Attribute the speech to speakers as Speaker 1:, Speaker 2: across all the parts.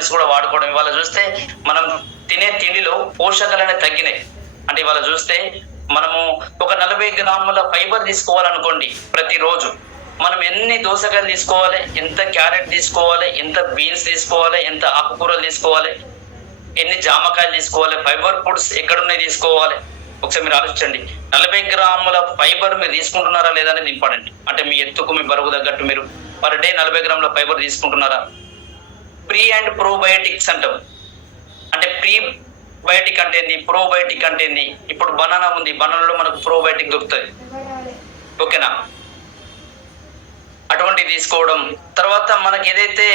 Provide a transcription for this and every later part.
Speaker 1: Supplements కూడా వాడుకోవడం. ఇవాళ చూస్తే మనం తినే తిండిలో పోషకాలు అనేవి తగ్గినాయి. అంటే ఇవాళ చూస్తే మనము ఒక నలభై గ్రాముల ఫైబర్ తీసుకోవాలనుకోండి ప్రతిరోజు. మనం ఎన్ని దోసకాయలు తీసుకోవాలి ఎంత క్యారెట్ తీసుకోవాలి ఎంత బీన్స్ తీసుకోవాలి ఎంత ఆకుకూరలు తీసుకోవాలి ఎన్ని జామకాయలు తీసుకోవాలి ఫైబర్ ఫుడ్స్ ఎక్కడున్నాయి తీసుకోవాలి. ఒకసారి మీరు ఆలోచించండి. నలభై గ్రాముల ఫైబర్ మీరు తీసుకుంటున్నారా లేదా అనేది ఇంపార్టెంట్. అంటే మీ ఎత్తుకు మీ బరువు తగ్గట్టు మీరు పర్ డే నలభై గ్రాముల ఫైబర్ తీసుకుంటున్నారా? ప్రీ అండ్ ప్రోబయోటిక్స్ అంటాం. అంటే ప్రీ బయోటిక్ అంటే ఏంది? ప్రోబయోటిక్ అంటే ఏంది? ఇప్పుడు బనానా ఉంది. బనానాలో మనకు ప్రోబయోటిక్ దొరుకుతుంది ఓకేనా? అటువంటి తీసుకోవడం. తర్వాత మనకి ఏదైతే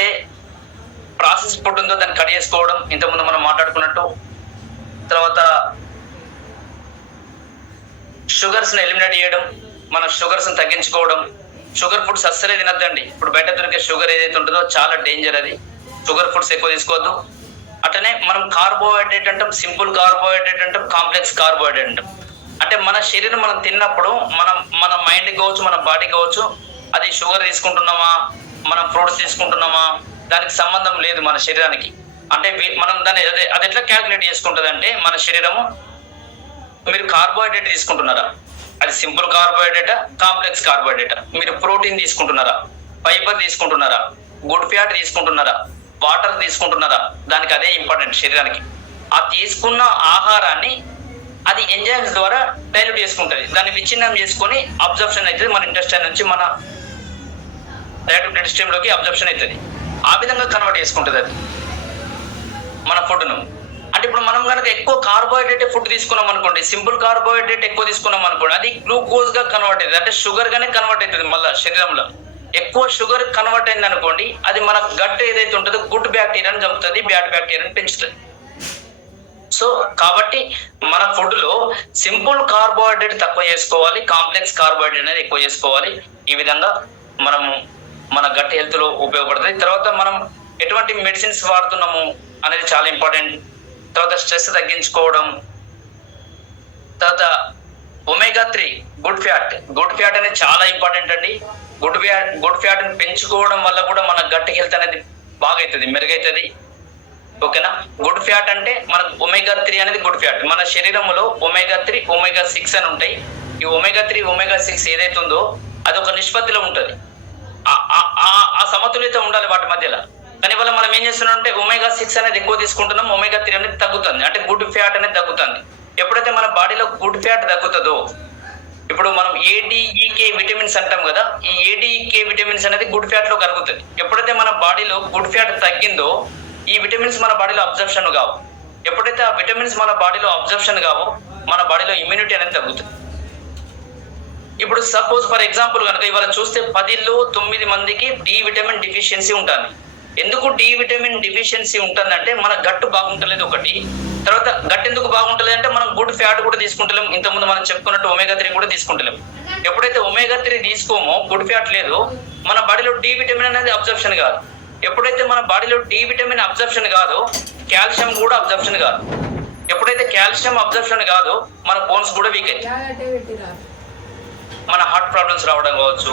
Speaker 1: ప్రాసెస్ ఫుడ్ ఉందో దాన్ని కట్ చేసుకోవడం. ఇంతకుముందు మనం మాట్లాడుకున్నట్టు. తర్వాత షుగర్స్ని ఎలిమినేట్ చేయడం మన షుగర్స్ని తగ్గించుకోవడం. షుగర్ ఫుడ్స్ అస్సలే తినద్దండి. ఇప్పుడు బయట దొరికే షుగర్ ఏదైతే ఉంటుందో చాలా డేంజర్ అది. షుగర్ ఫుడ్స్ ఎక్కువ తీసుకోవద్దు. అట్లనే మనం కార్బోహైడ్రేట్ అంటాం సింపుల్ కార్బోహైడ్రేట్ అంటాం కాంప్లెక్స్ కార్బోహైడ్రేట్ అంటాం. అంటే మన శరీరం మనం తిన్నప్పుడు మనం మన మైండ్ కావచ్చు మన బాడీ కావచ్చు అది షుగర్ తీసుకుంటున్నామా? మనం ఫ్రూట్స్ తీసుకుంటున్నామా? దానికి సంబంధం లేదు మన శరీరానికి. అంటే మనం దాన్ని అదే అది ఎట్లా క్యాల్కులేట్ చేసుకుంటుంది అంటే మన శరీరము మీరు కార్బోహైడ్రేట్ తీసుకుంటున్నారా? అది సింపుల్ కార్బోహైడ్రేటా? కాంప్లెక్స్ కార్బోహైడ్రేటా? మీరు ప్రోటీన్ తీసుకుంటున్నారా? ఫైబర్ తీసుకుంటున్నారా? గుడ్ ఫ్యాట్ తీసుకుంటున్నారా? వాటర్ తీసుకుంటున్నారా దానికి అదే ఇంపార్టెంట్ శరీరానికి. ఆ తీసుకున్న ఆహారాన్ని అది ఎంజైమ్స్ ద్వారా డైల్యూట్ చేసుకుంటుంది. దాన్ని విచ్ఛిన్నం చేసుకొని అబ్జర్ప్షన్ అవుతుంది. మన ఇంటెస్టైన్ నుంచి మన డైరెక్ట్ బ్లడ్ స్ట్రీమ్లోకి అబ్జర్ప్షన్ అవుతుంది. ఆ విధంగా కన్వర్ట్ చేసుకుంటుంది అది. మన ఫుడ్ను అంటే ఇప్పుడు మనం కనుక ఎక్కువ కార్బోహైడ్రేట్ ఫుడ్ తీసుకున్నాం అనుకోండి సింపుల్ కార్బోహైడ్రేట్ ఎక్కువ తీసుకున్నాం అనుకోండి అది గ్లూకోజ్గా కన్వర్ట్ అవుతుంది. అంటే షుగర్ గానే కన్వర్ట్ అవుతుంది మళ్ళీ శరీరంలో. ఎక్కువ షుగర్ కన్వర్ట్ అయింది అనుకోండి అది మన గట్ ఏదైతే ఉంటుందో గుడ్ బ్యాక్టీరియాని చంపుతుంది బ్యాడ్ బ్యాక్టీరియాని పెంచుతుంది. సో కాబట్టి మన ఫుడ్లో సింపుల్ కార్బోహైడ్రేట్ తక్కువ చేసుకోవాలి కాంప్లెక్స్ కార్బోహైడ్రేట్ అనేది ఎక్కువ చేసుకోవాలి. ఈ విధంగా మనము మన గట్ హెల్త్లో ఉపయోగపడుతుంది. తర్వాత మనం ఎటువంటి మెడిసిన్స్ వాడుతున్నాము అనేది చాలా ఇంపార్టెంట్ తర్వాత స్ట్రెస్ తగ్గించుకోవడం. తర్వాత omega three good fat good fat అనేది చాలా ఇంపార్టెంట్ అండి. గుడ్ ఫ్యాట్ గుడ్ ఫ్యాట్ని పెంచుకోవడం వల్ల కూడా మన గట్ హెల్త్ అనేది బాగైతుంది మెరుగైతుంది. మెరుగవుతుంది ఓకేనా? గుడ్ ఫ్యాట్ అంటే మనకు ఒమేగా త్రీ అనేది గుడ్ ఫ్యాట్. మన శరీరంలో ఒమేగా త్రీ ఒమేగా సిక్స్ అని ఉంటాయి. ఈ ఒమేగా త్రీ ఒమేగా సిక్స్ ఏదైతే ఉందో అది ఒక నిష్పత్తిలో ఉంటుంది. ఆ- ఆ సమతుల్యత ఉండాలి వాటి మధ్యలో. కానీ వల్ల మనం ఏం చేస్తున్నాం అంటే ఒమేగా సిక్స్ అనేది ఎక్కువ తీసుకుంటున్నాం ఒమేగా త్రీ అనేది తగ్గుతుంది. అంటే గుడ్ ఫ్యాట్ అనేది తగ్గుతుంది. ఎప్పుడైతే మన బాడీలో గుడ్ ఫ్యాట్ తగ్గుతుందో ఇప్పుడు మనం ఏడిఈకే విటమిన్స్ అంటాం కదా ఈ ఏడిఈకే విటమిన్స్ అనేది గుడ్ ఫ్యాట్లో కరుగుతుంది. ఎప్పుడైతే మన బాడీలో గుడ్ ఫ్యాట్ తగ్గిందో ఈ విటమిన్స్ మన బాడీలో అబ్జర్ప్షన్ కావు. ఎప్పుడైతే ఆ విటమిన్స్ మన బాడీలో అబ్జర్ప్షన్ కావో మన బాడీలో ఇమ్యూనిటీ అనేది తగ్గుతుంది. ఇప్పుడు సపోజ్ ఫర్ ఎగ్జాంపుల్ కనుక ఇవాళ చూస్తే పదిలో తొమ్మిది మందికి డి విటమిన్ డిఫిషియన్సీ ఉంటుంది. ఎందుకు డి విటమిన్ డిఫిషియన్సీ ఉంటుందంటే మన గట్టు బాగుంటలేదు ఒకటి. తర్వాత గట్ ఎందుకు బాగుంటుంది అంటే మనం గుడ్ ఫ్యాట్ కూడా తీసుకుంటలేం. ఇంతకుముందు మనం చెప్పుకున్నట్టు ఒమేగా త్రీ కూడా తీసుకుంటలేం. ఎప్పుడైతే ఒమేగా త్రీ తీసుకోమో గుడ్ ఫ్యాట్ లేదు మన బాడీలో డి విటమిన్ అనేది అబ్జర్ప్షన్ కాదు. ఎప్పుడైతే మన బాడీలో డి విటమిన్ అబ్జర్ప్షన్ కాదో కాల్షియం కూడా అబ్జర్ప్షన్ కాదు. ఎప్పుడైతే కాల్షియం అబ్జర్ప్షన్ కాదో మన బోన్స్ కూడా వీక్ అవుతాయి మన హార్ట్ ప్రాబ్లమ్స్ రావడం కావచ్చు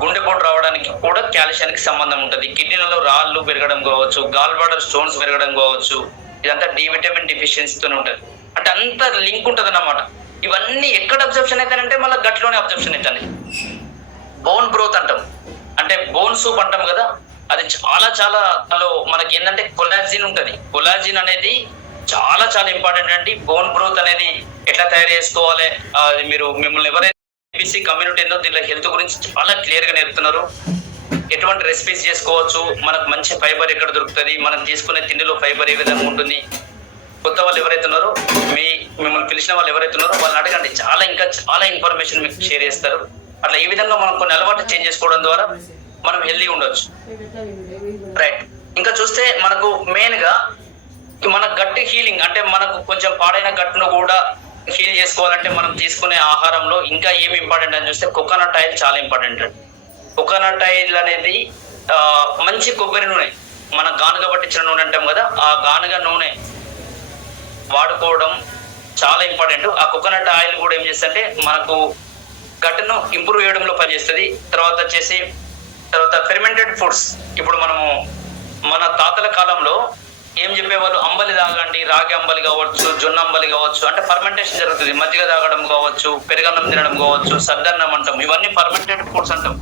Speaker 1: గుండెపోటు రావడానికి కూడా కాల్షియానికి సంబంధం ఉంటుంది. కిడ్నీలలో రాళ్ళు పెరగడం కావచ్చు గాల్ బాడర్ స్టోన్స్ పెరగడం కావచ్చు. ఇదంతా డి విటమిన్ డిఫిషియన్సీతోనే ఉంటుంది. అంటే అంత లింక్ ఉంటుంది అన్నమాట ఇవన్నీ ఎక్కడ అబ్జర్ప్షన్ అవుతానంటే మళ్ళీ గట్లోనే అబ్జర్ప్షన్ అవుతాయి బోన్ గ్రోత్ అంటాం. అంటే బోన్ సూప్ అంటాం కదా అది చాలా చాలా దానిలో మనకి ఏంటంటే కొలాజిన్ ఉంటుంది. కొలాజిన్ అనేది చాలా చాలా ఇంపార్టెంట్ అండి. బోన్ గ్రోత్ అనేది ఎట్లా తయారు చేసుకోవాలి? అది మీరు మిమ్మల్ని ఎవరైతే ఏబిసి కమ్యూనిటీ ఏందో దీనిలో హెల్త్ గురించి చాలా క్లియర్గా నేర్పుతున్నారు. ఎటువంటి రెసిపీస్ చేసుకోవచ్చు? మనకు మంచి ఫైబర్ ఎక్కడ దొరుకుతుంది? మనం తీసుకునే తిండిలో ఫైబర్ ఏ విధంగా ఉంటుంది? కొత్త వాళ్ళు ఎవరైతే ఉన్నారో మీ మిమ్మల్ని పిలిచిన వాళ్ళు ఎవరైతే ఉన్నారో వాళ్ళని అడగండి. చాలా ఇంకా చాలా ఇన్ఫర్మేషన్ మీకు షేర్ చేస్తారు. అట్లా ఈ విధంగా మనం కొన్ని అలవాట్లు చేంజ్ చేసుకోవడం ద్వారా మనం హెల్దీ ఉండొచ్చు. రైట్ ఇంకా చూస్తే మనకు మెయిన్గా మన గట్టి హీలింగ్ అంటే మనకు కొంచెం పాడైన గట్టును కూడా హీల్ చేసుకోవాలంటే మనం తీసుకునే ఆహారంలో ఇంకా ఏమి ఇంపార్టెంట్ అని చూస్తే కోకోనట్ ఆయిల్ చాలా ఇంపార్టెంట్ అండి. కోకోనట్ ఆయిల్ అనేది మంచి కొబ్బరి నూనె. మన గానుగ పట్టించిన నూనె అంటాం కదా ఆ గానుగ నూనె వాడుకోవడం చాలా ఇంపార్టెంట్. ఆ కోకోనట్ ఆయిల్ కూడా ఏం చేస్తుంటే మనకు గట్టును ఇంప్రూవ్ చేయడంలో పనిచేస్తుంది. తర్వాత వచ్చేసి తర్వాత ఫెర్మెంటెడ్ ఫుడ్స్ ఇప్పుడు మనము మన తాతల కాలంలో ఏం చెప్పేవాళ్ళు? అంబలి తాగండి రాగి అంబలి కావచ్చు జొన్న అంబలి కావచ్చు అంటే ఫర్మెంటేషన్ జరుగుతుంది. మజ్జిగ తాగడం కావచ్చు పెరుగన్నం తినడం కావచ్చు సద్దన్నం అంటాం. ఇవన్నీ ఫర్మెంటెడ్ ఫుడ్స్ అంటాం.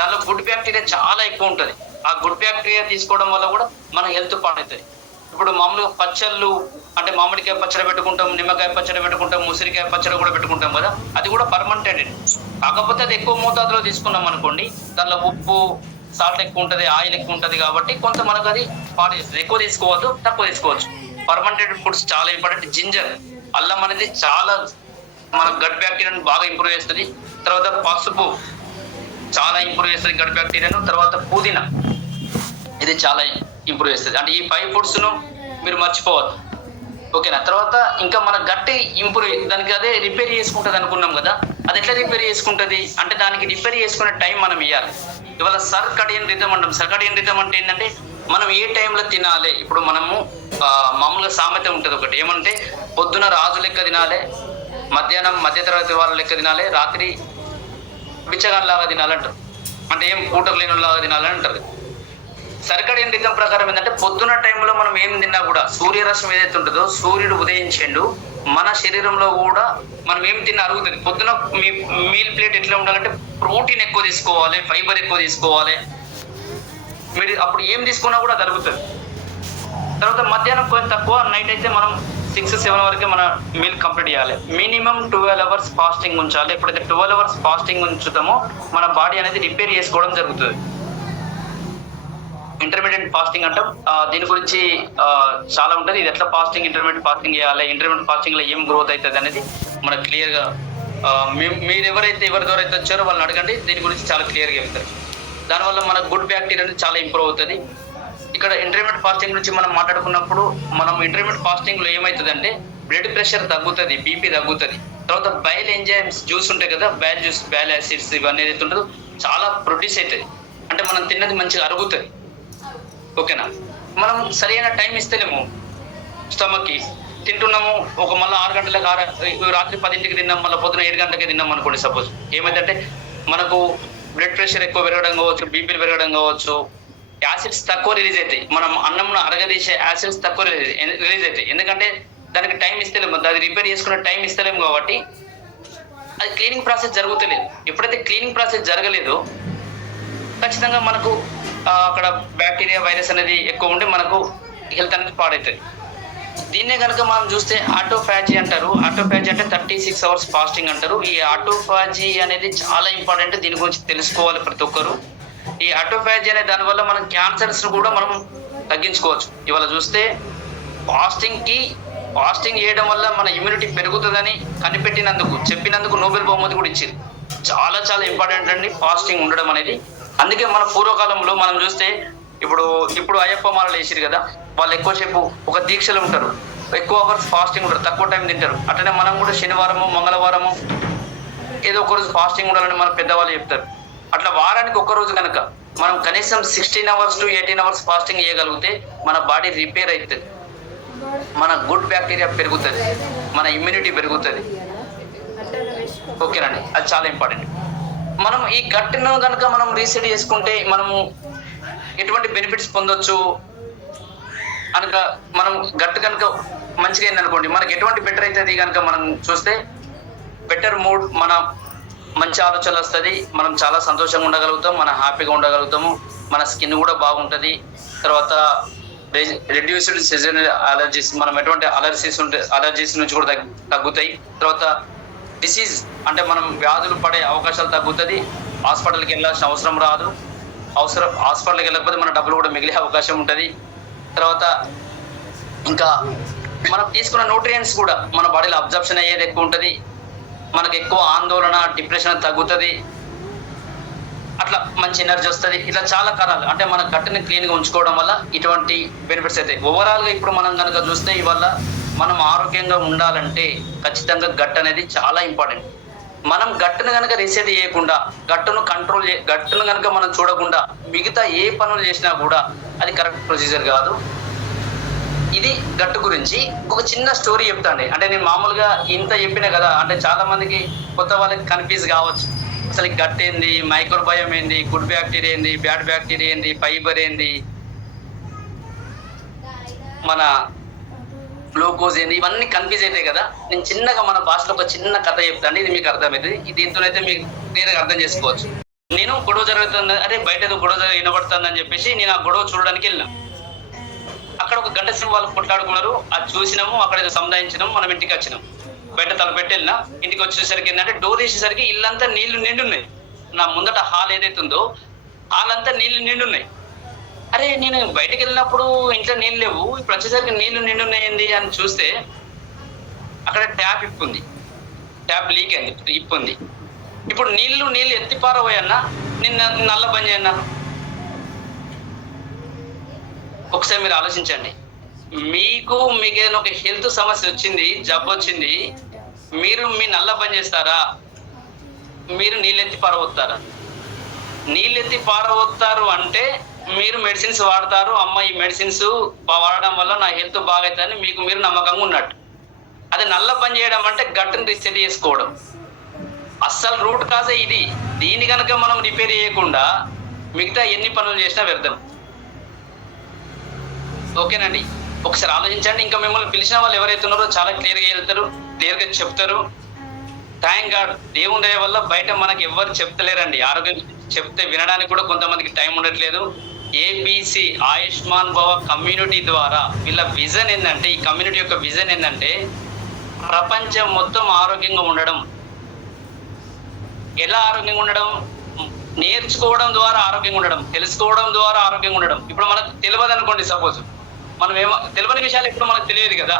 Speaker 1: దానిలో గుడ్ బ్యాక్టీరియా చాలా ఎక్కువ ఉంటుంది. ఆ గుడ్ బ్యాక్టీరియా తీసుకోవడం వల్ల కూడా మన హెల్త్ పాడవుతుంది. ఇప్పుడు మామూలుగా పచ్చళ్ళు అంటే మామిడికాయ పచ్చడి పెట్టుకుంటాం నిమ్మకాయ పచ్చడి పెట్టుకుంటాం ఉసిరికాయ పచ్చడి కూడా పెట్టుకుంటాం కదా అది కూడా పర్మనెంటెడ్. కాకపోతే అది ఎక్కువ మోతాదులో తీసుకున్నాం అనుకోండి దానిలో ఉప్పు సాల్ట్ ఎక్కువ ఉంటుంది ఆయిల్ ఎక్కువ ఉంటుంది కాబట్టి కొంత మనకు అది పాడు చేస్తుంది. ఎక్కువ తీసుకోవద్దు తక్కువ తీసుకోవచ్చు. పర్మనెంటెడ్ ఫుడ్స్ చాలా ఇంపార్టెంట్. జింజర్ అల్లం అనేది చాలా మన గట్ బ్యాక్టీరియాని బాగా ఇంప్రూవ్ చేస్తుంది. తర్వాత పసుపు చాలా ఇంప్రూవ్ చేస్తుంది గట్ బ్యాక్టీరియాను తర్వాత పుదీనా. ఇది చాలా ఇంప్రూవ్ చేస్తుంది. అంటే ఈ ఫైవ్ ఫుడ్స్ను మీరు మర్చిపోవద్దు. ఓకేనా? తర్వాత ఇంకా మన గట్టి ఇంప్రూవ్ దానికి అదే రిపేర్ చేసుకుంటుంది అనుకున్నాం కదా అది ఎట్లా రిపేర్ చేసుకుంటుంది? అంటే దానికి రిపేర్ చేసుకునే టైం మనం ఇవ్వాలి ఇవాళ సర్కడియన్ రిథం అంటాం. సర్కడియన్ రిథం అంటే ఏంటంటే మనం ఏ టైంలో తినాలి? ఇప్పుడు మనము మామూలుగా సామెత ఉంటుంది ఒకటి. ఏమంటే పొద్దున రాజు లెక్క తినాలి మధ్యాహ్నం మధ్యతరగతి వాళ్ళ లెక్క తినాలి రాత్రి బిచ్చగాళ్ళలాగా తినాలంటారు. అంటే ఏం కూటర్ లేని లాగా తినాలని అంటారు సర్కడియన్ రిథం ప్రకారం ఏంటంటే పొద్దున టైంలో మనం ఏం తిన్నా కూడా సూర్యరశ్మి ఏదైతే ఉంటుందో సూర్యుడు ఉదయించండు మన శరీరంలో కూడా మనం ఏం తిన్నా అరుగుతుంది. పొద్దున మీ మీల్ ప్లేట్ ఎట్లా ఉండాలంటే ప్రోటీన్ ఎక్కువ తీసుకోవాలి ఫైబర్ ఎక్కువ తీసుకోవాలి. మీరు అప్పుడు ఏం తీసుకున్నా కూడా అది అరుగుతుంది. తర్వాత మధ్యాహ్నం కొంచెం తక్కువ నైట్ అయితే మనం సిక్స్ సెవెన్ వరకు మన మీల్ కంప్లీట్ చేయాలి. మినిమం ట్వెల్వ్ అవర్స్ ఫాస్టింగ్ ఉంచాలి. ఎప్పుడైతే ట్వెల్వ్ అవర్స్ ఫాస్టింగ్ ఉంచుతామో మన బాడీ అనేది రిపేర్ చేసుకోవడం జరుగుతుంది. ఇంటర్మీడియట్ ఫాస్టింగ్ అంటాం. దీని గురించి చాలా ఉంటుంది. ఇది ఎట్లా ఫాస్టింగ్ ఇంటర్మీడియట్ ఫాస్టింగ్ చేయాలి? ఇంటర్మీడియట్ ఫాస్టింగ్లో ఏం గ్రోత్ అవుతుంది అనేది మనకు క్లియర్గా మీ- మీరు ఎవరైతే ఎవరి ద్వారా అయితే వచ్చారో వాళ్ళని అడగండి. దీని గురించి చాలా క్లియర్గా చెప్తారు. దానివల్ల మన గుడ్ బ్యాక్టీరియా అనేది చాలా ఇంప్రూవ్ అవుతుంది. ఇక్కడ ఇంటర్మీడియట్ ఫాస్టింగ్ నుంచి మనం మాట్లాడుకున్నప్పుడు మనం ఇంటర్మీడియట్ ఫాస్టింగ్లో ఏమవుతుంది అంటే బ్లడ్ ప్రెషర్ తగ్గుతుంది బీపీ తగ్గుతుంది. తర్వాత బయల్ ఎంజైమ్స్ జ్యూస్ ఉంటాయి కదా బైల్ జ్యూస్ బ్యాల్ యాసిడ్స్ ఇవన్నీ ఏదైతే ఉంటుందో చాలా ప్రొడ్యూస్ అవుతుంది అంటే మనం తిన్నది మంచిగా అరుగుతుంది. ఓకేనా మనం సరైన టైం ఇస్తలేము. స్టమక్కి. తింటున్నాము ఒక మళ్ళీ ఆరు గంటలకు ఆరు రాత్రి పదింటికి తిన్నాం మళ్ళీ పొద్దున ఏడు గంటలకి తిన్నాం అనుకోండి సపోజ్ ఏమైందంటే మనకు బ్లడ్ ప్రెషర్ ఎక్కువ పెరగడం కావచ్చు బీపీలు పెరగడం కావచ్చు యాసిడ్స్ తక్కువ రిలీజ్ అవుతాయి. మనం అన్నంను అరగదీసే యాసిడ్స్ తక్కువ రిలీజ్ రిలీజ్ అవుతాయి. ఎందుకంటే దానికి టైం ఇస్తలేము. అది రిపేర్ చేసుకునే టైం ఇస్తలేము కాబట్టి అది క్లీనింగ్ ప్రాసెస్ జరుగుతలేదు. ఎప్పుడైతే క్లీనింగ్ ప్రాసెస్ జరగలేదో ఖచ్చితంగా మనకు అక్కడ బ్యాక్టీరియా వైరస్ అనేది ఎక్కువ ఉండి మనకు హెల్త్ అనేది పాడవుతుంది. దీన్నే కనుక మనం చూస్తే ఆటోఫాజీ అంటారు. ఆటోఫాజీ అంటే థర్టీ సిక్స్ అవర్స్ ఫాస్టింగ్ అంటారు. ఈ ఆటోఫాజీ అనేది చాలా ఇంపార్టెంట్. దీని గురించి తెలుసుకోవాలి ప్రతి ఒక్కరు. ఈ అటోఫాజీ అనే దానివల్ల మనం క్యాన్సర్స్ కూడా మనం తగ్గించుకోవచ్చు. ఇవాళ చూస్తే ఫాస్టింగ్కి ఫాస్టింగ్ చేయడం వల్ల మన ఇమ్యూనిటీ పెరుగుతుందని కనిపెట్టినందుకు చెప్పినందుకు నోబెల్ బహుమతి కూడా ఇచ్చింది. చాలా చాలా ఇంపార్టెంట్ అండి ఫాస్టింగ్ ఉండడం అనేది. అందుకే మన పూర్వకాలంలో మనం చూస్తే ఇప్పుడు ఇప్పుడు అయ్యప్ప మాలలు వేసిరు కదా వాళ్ళు ఎక్కువసేపు ఒక దీక్షలు ఉంటారు. ఎక్కువ అవర్స్ ఫాస్టింగ్ ఉంటారు తక్కువ టైం తింటారు. అట్లనే మనం కూడా శనివారము మంగళవారము ఏదో ఒక రోజు ఫాస్టింగ్ ఉండాలని మన పెద్దవాళ్ళు చెప్తారు. అట్లా వారానికి ఒక రోజు కనుక మనం కనీసం sixteen hours to eighteen hours fasting చేయగలిగితే మన బాడీ రిపేర్ అవుతుంది మన గుడ్ బ్యాక్టీరియా పెరుగుతుంది. మన ఇమ్యూనిటీ పెరుగుతుంది. ఓకేనండి? అది చాలా ఇంపార్టెంట్ మనం ఈ గట్టును కనుక మనం రీసెట్ చేసుకుంటే మనము ఎటువంటి బెనిఫిట్స్ పొందొచ్చు? అనక మనం గట్టు కనుక మంచిగా అయింది అనుకోండి మనకి ఎటువంటి బెటర్ అవుతుంది కనుక మనం చూస్తే బెటర్ మూడ్ మన మంచి ఆలోచనలు వస్తుంది. మనం చాలా సంతోషంగా ఉండగలుగుతాం మన హ్యాపీగా ఉండగలుగుతాము మన స్కిన్ కూడా బాగుంటుంది. తర్వాత రెడ్యూస్డ్ సీజనల్ అలర్జీస్ మనం ఎటువంటి అలర్జీస్ ఉంటే అలర్జీస్ నుంచి కూడా తగ్గుతాయి. తర్వాత డిసీజ్ అంటే మనం వ్యాధులు పడే అవకాశాలు తగ్గుతుంది. హాస్పిటల్కి వెళ్ళాల్సిన అవసరం రాదు. అవసరం హాస్పిటల్కి వెళ్ళకపోతే మన డబ్బులు కూడా మిగిలే అవకాశం ఉంటుంది. తర్వాత ఇంకా మనం తీసుకున్న న్యూట్రియంట్స్ కూడా మన బాడీలో అబ్జర్ప్షన్ అయ్యేది ఎక్కువ ఉంటుంది. మనకు ఎక్కువ ఆందోళన డిప్రెషన్ తగ్గుతుంది. అట్లా మంచి ఎనర్జీ వస్తుంది. ఇట్లా చాలా కారణాలు అంటే మన గట్టుని క్లీన్గా ఉంచుకోవడం వల్ల ఇటువంటి బెనిఫిట్స్ అవుతాయి ఓవరాల్గా ఇప్పుడు మనం కనుక చూస్తే ఇవల్ల మనం ఆరోగ్యంగా ఉండాలంటే ఖచ్చితంగా గట్ అనేది చాలా ఇంపార్టెంట్. మనం గట్టును కనుక రీసెట్ చేయకుండా గట్టును కంట్రోల్ గట్టును కనుక మనం చూడకుండా మిగతా ఏ పనులు చేసినా కూడా అది కరెక్ట్ ప్రొసీజర్ కాదు. ఇది గట్టు గురించి ఒక చిన్న స్టోరీ చెప్తాండి. అంటే నేను మామూలుగా ఇంత చెప్పిన కదా అంటే చాలా మందికి కొత్త వాళ్ళకి కన్ఫ్యూజ్ కావచ్చు. అసలు గట్ ఏంది మైక్రోబయం ఏంది గుడ్ బ్యాక్టీరియా ఏంది బ్యాడ్ బ్యాక్టీరియా ఏంది ఫైబర్ ఏంది మన గ్లూకోజ్ ఏంది ఇవన్నీ కన్ఫ్యూజ్ అవుతాయి కదా. నేను చిన్నగా మన భాషలో ఒక చిన్న కథ చెప్తాను ఇది మీకు అర్థమవుతుంది దీంతో దీంతోనైతే మీకు క్లియర్గా అర్థం చేసుకోవచ్చు. నేను గొడవ జరుగుతుంది అరే బయట గొడవ వినబడుతుంది అని చెప్పేసి నేను ఆ గొడవ చూడడానికి వెళ్ళాను. అక్కడ ఒక గంట సేపు వాళ్ళు కొట్లాడుకున్నారు. అది చూసినాము అక్కడ ఏదో సముదాయించినాము మనం ఇంటికి వచ్చినాం బయట తల పెట్టి వెళ్ళినా ఇంటికి వచ్చేసరికి ఏంటంటే డోర్ వేసేసరికి ఇల్లంతా నీళ్ళు నిండున్నాయి. నా ముందట హాల్ ఏదైతే ఉందో హాల్ అంతా నీళ్ళు నిండున్నాయి. అరే నేను బయటకు వెళ్ళినప్పుడు ఇంట్లో నీళ్ళు లేవు ఇప్పుడు వచ్చేసరికి నీళ్ళు నిండున్నాయింది అని చూస్తే అక్కడ ట్యాప్ ఇప్పుంది. ట్యాప్ లీక్ అయింది ఇప్పుంది. ఇప్పుడు నీళ్ళు నీళ్ళు ఎత్తి పారబోయన్నా నిన్న నల్ల బంద్ చేయన్నా ఒకసారి మీరు ఆలోచించండి. మీకు మీకు ఏదైనా ఒక హెల్త్ సమస్య వచ్చింది జబ్బు వచ్చింది మీరు మీ నల్ల పని చేస్తారా? మీరు నీళ్ళెత్తి పారవోతారా నీళ్ళెత్తి పారవోతారు అంటే మీరు మెడిసిన్స్ వాడతారు. అమ్మ ఈ మెడిసిన్స్ వాడడం వల్ల నా హెల్త్ బాగైతుందని మీకు మీరు నమ్మకంగా ఉన్నట్టు. అది నల్ల పని చేయడం అంటే గట్టును రీసెట్ చేసుకోవడం. అస్సలు రూట్ కాజే ఇది. దీని కనుక మనం రిపేర్ చేయకుండా మిగతా ఎన్ని పనులు చేసినా వ్యర్థం. ఓకేనండి. ఒకసారి ఆలోచించండి. ఇంకా మిమ్మల్ని పిలిచిన వాళ్ళు ఎవరైతే ఉన్నారో చాలా క్లియర్గా వెళ్తారు క్లియర్గా చెప్తారు. థ్యాంక్ గాడ్ దేవుని దయ వల్ల బయట మనకి ఎవరు చెప్తలేరండి. ఆరోగ్యం చెప్తే వినడానికి కూడా కొంతమందికి టైం ఉండట్లేదు. ఏబిసి ఆయుష్మాన్ భవ కమ్యూనిటీ ద్వారా వీళ్ళ విజన్ ఏంటంటే ఈ కమ్యూనిటీ యొక్క విజన్ ఏంటంటే ప్రపంచం మొత్తం ఆరోగ్యంగా ఉండడం. ఎలా ఆరోగ్యంగా ఉండడం? నేర్చుకోవడం ద్వారా ఆరోగ్యంగా ఉండడం తెలుసుకోవడం ద్వారా ఆరోగ్యంగా ఉండడం. ఇప్పుడు మనకు తెలియదు అనుకోండి సపోజ్. మనం ఏమో తెలియని విషయాలు ఎప్పుడు మనకు తెలియదు కదా.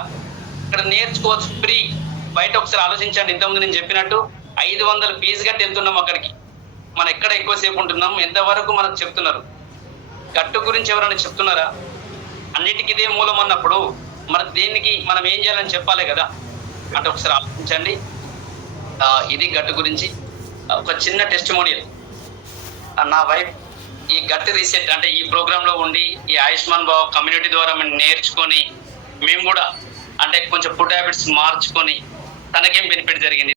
Speaker 1: ఇక్కడ నేర్చుకోవచ్చు ఫ్రీ. బయట ఒకసారి ఆలోచించండి. ఇంతకుముందు నేను చెప్పినట్టు ఐదు వందల ఫీజు కట్టి వెళ్తున్నాం అక్కడికి. మనం ఎక్కడ ఎక్కువసేపు ఉంటున్నాం? ఎంతవరకు మనకు చెప్తున్నారు? గట్టు గురించి ఎవరైనా చెప్తున్నారా? అన్నిటికీ ఇదే మూలం అన్నప్పుడు మన దేనికి మనం ఏం చేయాలని చెప్పాలి కదా? అంటే ఒకసారి ఆలోచించండి. ఇది గట్టు గురించి. ఒక చిన్న టెస్ట్ మోనియల్ నా వైఫ్ ఈ గట్టి రీసెట్ అంటే ఈ ప్రోగ్రామ్లో ఉండి ఈ ఆయుష్మాన్ బాబు కమ్యూనిటీ ద్వారా మేము నేర్చుకొని మేము కూడా అంటే కొంచెం ఫుడ్ హ్యాబిట్స్ మార్చుకొని తనకేం బెనిఫిట్ జరిగింది?